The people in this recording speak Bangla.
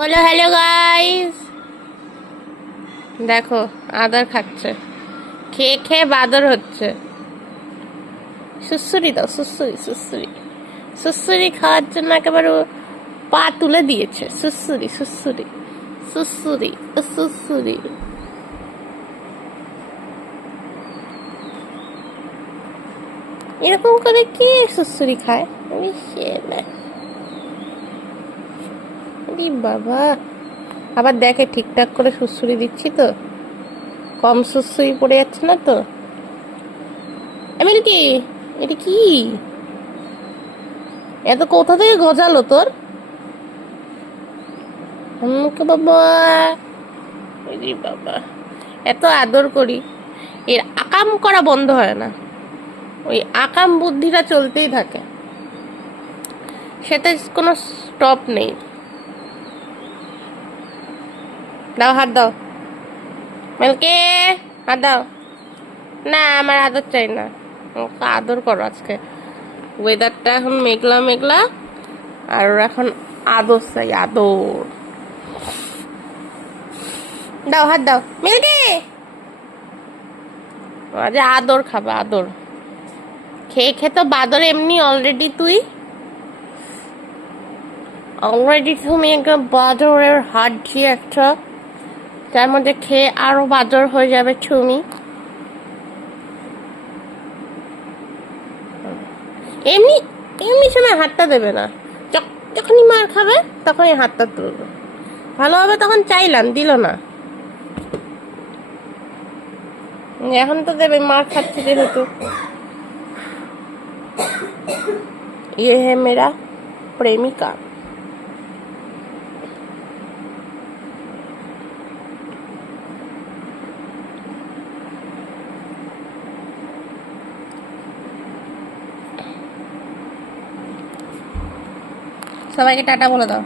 বলো হ্যালো গাইস। দেখো আদর খাচ্ছে, খেয়ে খেয়ে বাদর হচ্ছে। সুসুরি দাও, সুসুরি সুসুরি সুসুরি খাওয়ার জন্য একেবারে ও পা তুলে দিয়েছে। সুসুরি সুসুরি সুসুরি সুসুরি। এরকম করে কে সুসুরি খায়? বাবা, আবার দেখে ঠিকঠাক করে সুসুরি দিচ্ছি তো, কম সুসুরি পড়ে যাচ্ছে না তো। কি এটা কি এত কোথা থেকে গজালো তোর? বাবা, বাবা, এত আদর করি, এর আকাম করা বন্ধ হয় না। ওই আকাম বুদ্ধিটা চলতেই থাকে, সেটা কোনো স্টপ নেই। দাও, হাত দাও মেলকে, হাত দাও। না, আমার আদর চাই না, ওকে আদর করো। আজকে ওয়েদারটা এখন মেঘলা মেঘলা, আর এখন আদর চাই, আদর। দাও, হাত দাও মিল্কি, আজ আদর খাবা, আদর। খেয়ে খেয়ে তো বাদর এমনি অলরেডি তুমি একটা বাদরের হাত দিয়ে একটা, তার মধ্যে খেয়ে আরো বাদর হয়ে যাবে তুমি। এমনি এমনি সময় হাতটা দেবে না, যখনই মার খাবে তখনই হাতটা তুলবে। ভালো হবে তখন চাইলাম, দিল না। এখন তো দেবে, মার খাচ্ছে যেহেতু। ये है मेरा प्रेमिका। সবাইকে টাটা বলে দাও।